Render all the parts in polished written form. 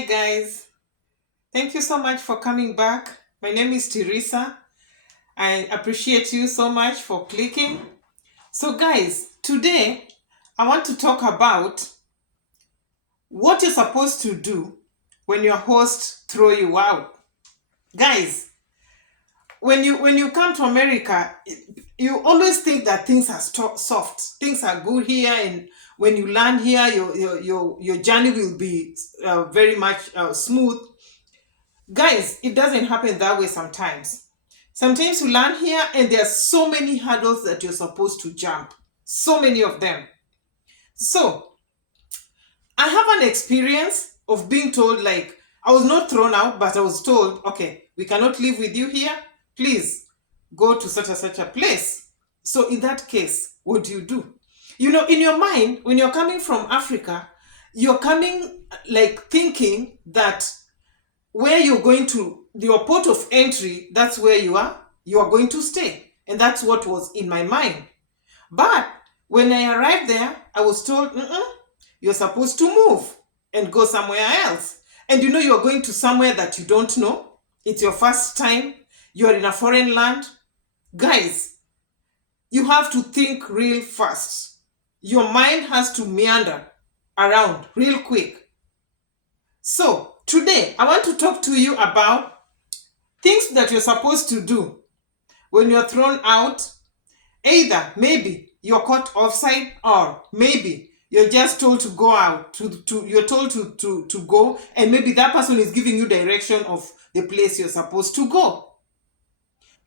Hi guys, thank you so much for coming back. My name is Teresa. I appreciate you so much for clicking. So guys, today I want to talk about what you're supposed to do when your host throw you out. Guys, when you come to America, you always think that things are soft, things are good here, and when you land here, your journey will be very much smooth. Guys, it doesn't happen that way sometimes. Sometimes you land here and there are so many hurdles that you're supposed to jump. So many of them. So, I have an experience of being told, like, I was not thrown out, but I was told, okay, we cannot live with you here. Please go to such and such a place. So, in that case, what do? In your mind, when you're coming from Africa, you're coming like thinking that where you're going to, your port of entry, that's where you are going to stay. And that's what was in my mind. But when I arrived there, I was told, you're supposed to move and go somewhere else. And you're going to somewhere that you don't know. It's your first time. You're in a foreign land. Guys, you have to think real fast. Your mind has to meander around real quick. So, today, I want to talk to you about things that you're supposed to do when you're thrown out. Either maybe you're caught offside, or maybe you're just told to go out, you're told to go, and maybe that person is giving you direction of the place you're supposed to go.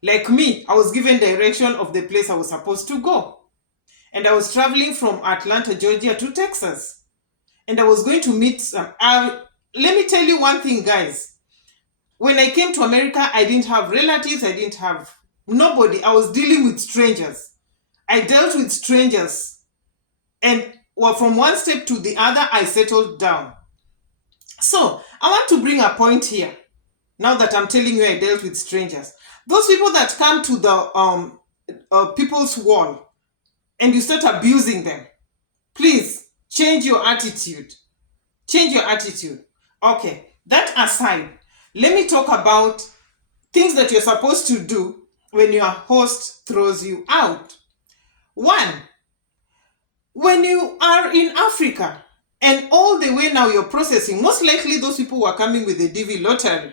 Like me, I was given direction of the place I was supposed to go. And I was traveling from Atlanta, Georgia to Texas. And I was going to meet some... let me tell you one thing, guys. When I came to America, I didn't have relatives. I didn't have nobody. I was dealing with strangers. I dealt with strangers. And from one step to the other, I settled down. So, I want to bring a point here. Now that I'm telling you I dealt with strangers. Those people that come to the people's wall and you start abusing them, please change your attitude. Change your attitude. Okay, that aside, let me talk about things that you're supposed to do when your host throws you out. One, when you are in Africa and all the way now you're processing, most likely those people who are coming with the DV lottery,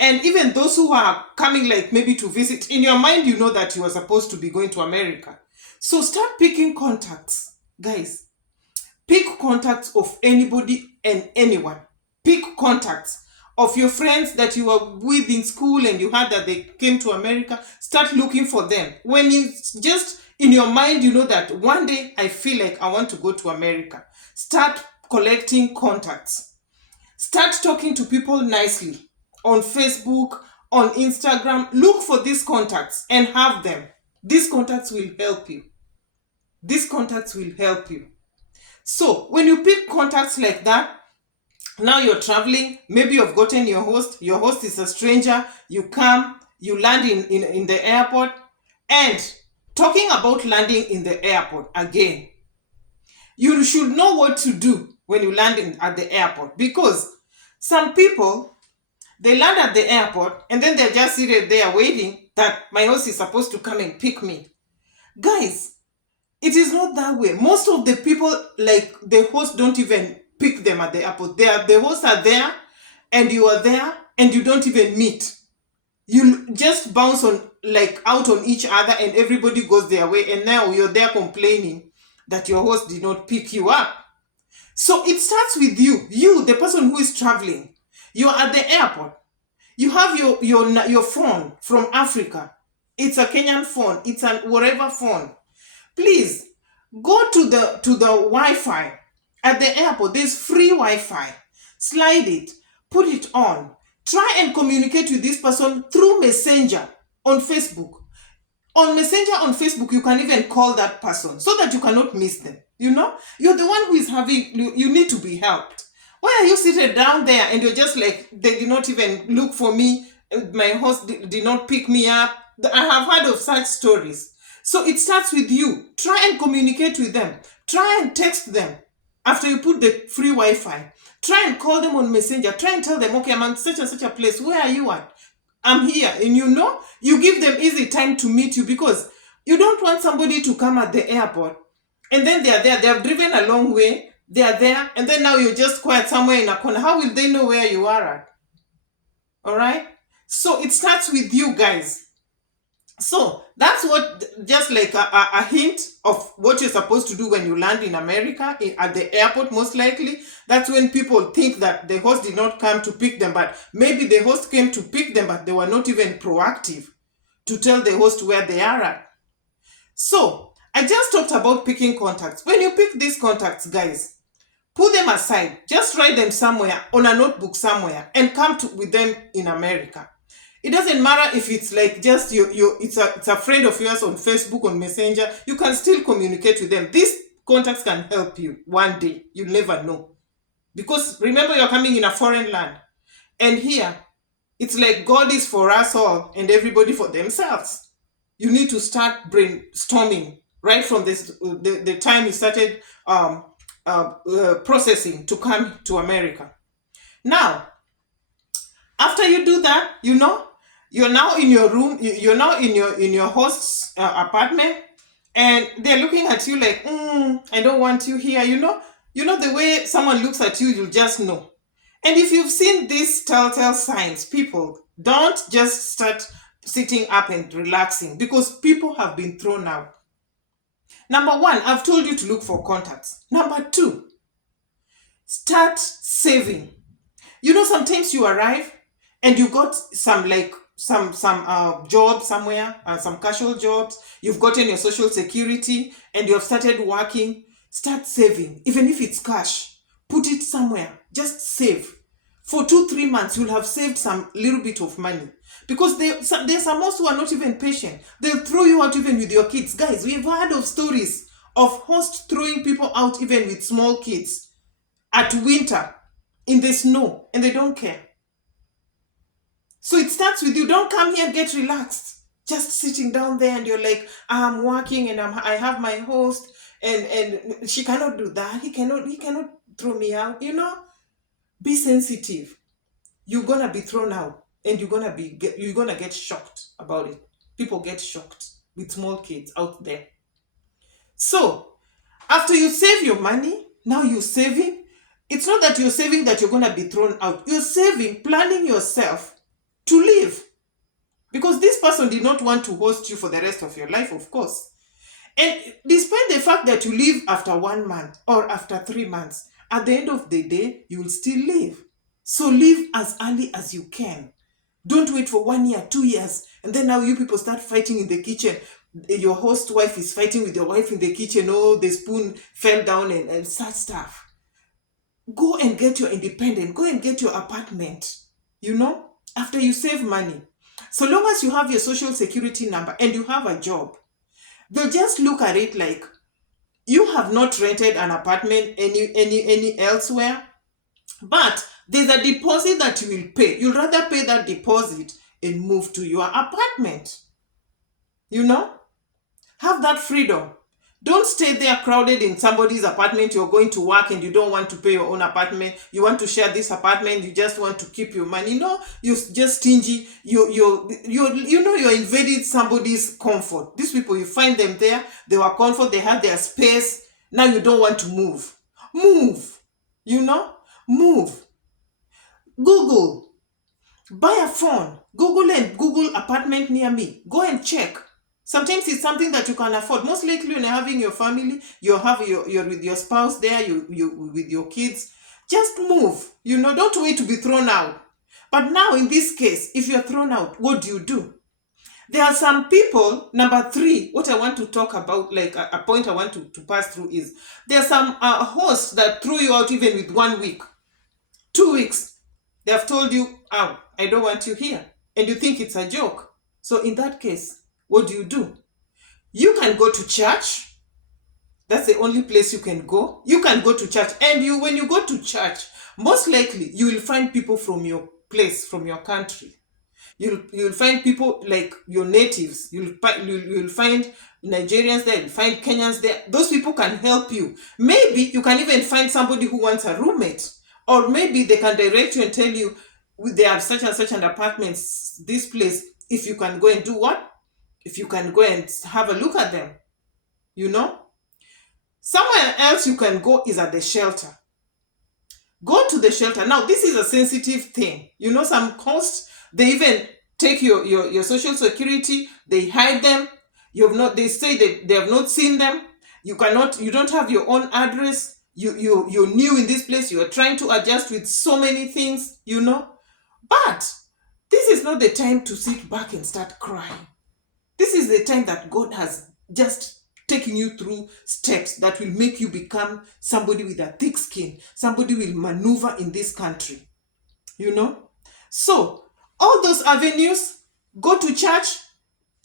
and even those who are coming like maybe to visit, in your mind you know that you are supposed to be going to America. So start picking contacts. Guys, pick contacts of anybody and anyone. Pick contacts of your friends that you were with in school and you heard that they came to America. Start looking for them. When you just in your mind, you know that one day I feel like I want to go to America. Start collecting contacts. Start talking to people nicely on Facebook, on Instagram. Look for these contacts and have them. These contacts will help you. These contacts will help you. So when you pick contacts like that, now you're traveling, maybe you've gotten your host is a stranger, you come, you land in the airport. And talking about landing in the airport again, you should know what to do when you land at the airport, because some people, they land at the airport and then they're just seated there waiting that my host is supposed to come and pick me. Guys, it is not that way. Most of the people, like the host, don't even pick them at the airport. The hosts are there and you are there and you don't even meet. You just bounce out on each other and everybody goes their way, and now you're there complaining that your host did not pick you up. So it starts with you, the person who is traveling. You're at the airport. You have your phone from Africa. It's a Kenyan phone. It's a whatever phone. Please go to the Wi-Fi at the airport. There's free Wi-Fi. Slide it, put it on. Try and communicate with this person through Messenger on Facebook. On Messenger on Facebook, you can even call that person so that you cannot miss them. You're the one who is you need to be helped. Why are you seated down there and you're just like, they did not even look for me, my host did not pick me up? I have heard of such stories. So it starts with you. Try and communicate with them. Try and text them After you put the free Wi-Fi, try and call them on Messenger. Try and tell them, okay, I'm at such and such a place. Where are you at? I'm here. And you give them easy time to meet you, because you don't want somebody to come at the airport and then they are there. They have driven a long way. They are there. And then now you're just quiet somewhere in a corner. How will they know where you are at? All right. So it starts with you guys. So that's what, just like a hint of what you're supposed to do when you land in America, at the airport, most likely. That's when people think that the host did not come to pick them, but maybe the host came to pick them, but they were not even proactive to tell the host where they are at. So I just talked about picking contacts. When you pick these contacts, guys, put them aside. Just write them somewhere on a notebook somewhere and come with them in America. It doesn't matter if it's like just it's a friend of yours on Facebook, on Messenger. You can still communicate with them. These contacts can help you one day. You never know. Because remember, you're coming in a foreign land. And here, it's like God is for us all and everybody for themselves. You need to start brainstorming right from the time you started processing to come to America. Now, after you do that, you're now in your room. You're now in your host's apartment, and they're looking at you like, I don't want you here. The way someone looks at you, you'll just know. And if you've seen these telltale signs, people, don't just start sitting up and relaxing, because people have been thrown out. Number one, I've told you to look for contacts. Number two, start saving. Sometimes you arrive and you got some job somewhere, some casual jobs. You've gotten your social security and you have started working. Start saving, even if it's cash. Put it somewhere. Just save. For 2-3 months, you'll have saved some little bit of money. Because there's some hosts who are not even patient. They'll throw you out even with your kids. Guys, we've heard of stories of hosts throwing people out even with small kids at winter in the snow, and they don't care. So it starts with you. Don't come here and get relaxed. Just sitting down there and you're like, I'm working and I have my host, and she cannot do that. He cannot throw me out. Be sensitive. You're gonna be thrown out, and you're gonna get shocked about it. People get shocked with small kids out there. So after you save your money, now you're saving. It's not that you're saving that you're gonna be thrown out. You're saving, planning yourself to live. Because this person did not want to host you for the rest of your life, of course. And despite the fact that you leave after 1 month or after 3 months, at the end of the day, you will still leave. So leave as early as you can. Don't wait for 1 year, 2 years, and then now you people start fighting in the kitchen. Your host wife is fighting with your wife in the kitchen. Oh, the spoon fell down and such stuff. Go and get your independent. Go and get your apartment. After you save money. So long as you have your social security number and you have a job, they'll just look at it like you have not rented an apartment any elsewhere, but there's a deposit that you will pay. You'll rather pay that deposit and move to your apartment. Have that freedom. Don't stay there crowded in somebody's apartment. You're going to work and you don't want to pay your own apartment. You want to share this apartment. You just want to keep your money. You're just stingy. You're invading somebody's comfort. These people, you find them there. They were comfort. They had their space. Now you don't want to move. Move. Move. Google. Buy a phone. Google apartment near me. Go and check. Sometimes it's something that you can afford. Most likely when you're having your family, you're with your spouse there, you with your kids. Just move. Don't wait to be thrown out. But now in this case, if you're thrown out, what do? There are some people, number 3, what I want to talk about, like a point I want to pass through is, there are some hosts that throw you out even with 1 week, 2 weeks. They have told you, I don't want you here. And you think it's a joke. So in that case, what do? You can go to church. That's the only place you can go. You can go to church. And when you go to church, most likely you will find people from your place, from your country. You'll find people like your natives. You'll find Nigerians there. You'll find Kenyans there. Those people can help you. Maybe you can even find somebody who wants a roommate, or maybe they can direct you and tell you they have such and such an apartments. This place, if you can go and do what? If you can go and have a look at them, you know. Somewhere else you can go is at the shelter. Go to the shelter. Now, this is a sensitive thing. You know, some hosts, they even take your social security, they hide them. They say that they have not seen them. You don't have your own address. You're new in this place. You are trying to adjust with so many things, you know. But this is not the time to sit back and start crying. This is the time that God has just taking you through steps that will make you become somebody with a thick skin, somebody will maneuver in this country, you know. So all those avenues, go to church,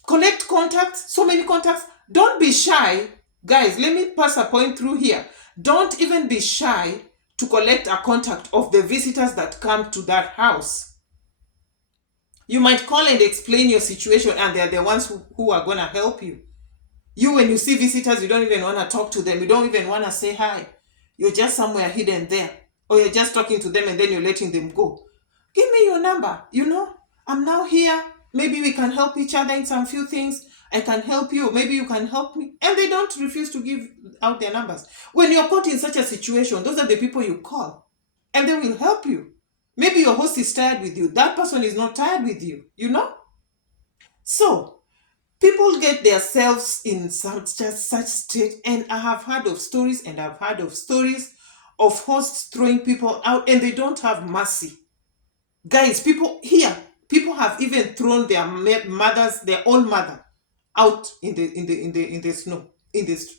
collect contacts, so many contacts. Don't be shy, guys. Let me pass a point through here. Don't even be shy to collect a contact of the visitors that come to that house. You might call and explain your situation, and they're the ones who are going to help you. When you see visitors, you don't even want to talk to them. You don't even want to say hi. You're just somewhere hidden there. Or you're just talking to them and then you're letting them go. Give me your number. You know, I'm now here. Maybe we can help each other in some few things. I can help you. Maybe you can help me. And they don't refuse to give out their numbers. When you're caught in such a situation, those are the people you call. And they will help you. Maybe your host is tired with you. That person is not tired with you. You know? So, people get themselves in such state, and I have heard of stories, of hosts throwing people out, and they don't have mercy. Guys, people have even thrown their own mother, out in the snow,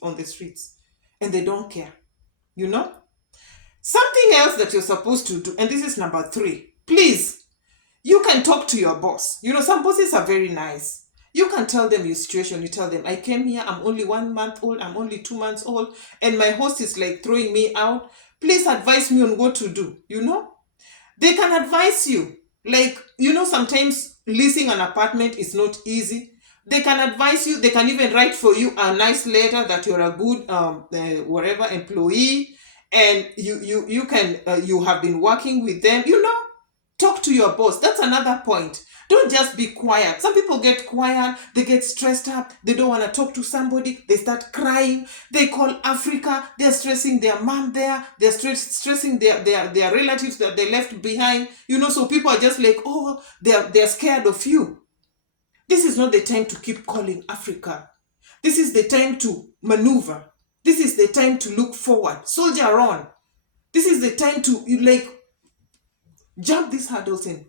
on the streets, and they don't care. You know, something else that you're supposed to do, and this is number 3. Please, you can talk to your boss. You know, some bosses are very nice. You can tell them your situation. You tell them, I came here, I'm only 1 month old, I'm only 2 months old, and my host is like throwing me out. Please advise me on what to do, you know? They can advise you. Like, you know, sometimes leasing an apartment is not easy. They can advise you. They can even write for you a nice letter that you're a good whatever employee, and you have been working with them, you know? Talk to your boss. That's another point. Don't just be quiet. Some people get quiet, they get stressed up, they don't want to talk to somebody, they start crying, they call Africa, they're stressing their mom there, they're stressing their relatives that they left behind, you know, so people are just like, oh, they're scared of you. This is not the time to keep calling Africa. This is the time to maneuver. This is the time to look forward, soldier on. This is the time to, jump these hurdles and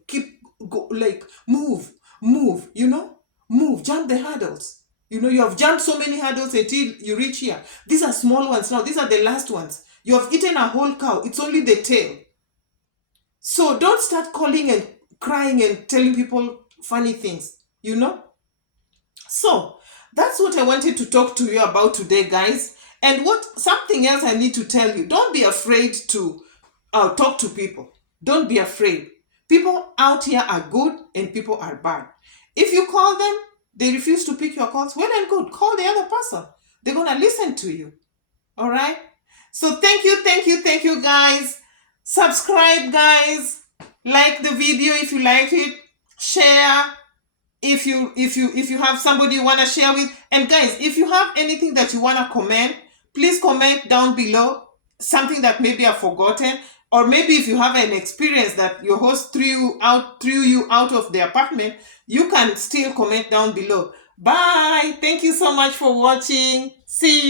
move, you know, jump the hurdles. You know, you have jumped so many hurdles until you reach here. These are small ones now. These are the last ones. You have eaten a whole cow. It's only the tail. So don't start calling and crying and telling people funny things, you know. So that's what I wanted to talk to you about today, guys. And something else I need to tell you. Don't be afraid to talk to people. Don't be afraid. People out here are good and people are bad. If you call them, they refuse to pick your calls, well and good. Call the other person. They're going to listen to you. All right? So thank you, guys. Subscribe, guys. Like the video if you liked it. Share if you have somebody you want to share with. And guys, if you have anything that you want to comment, please comment down below. Something that maybe I've forgotten. Or maybe if you have an experience that your host threw you out of the apartment, you can still comment down below. Bye. Thank you so much for watching. See you.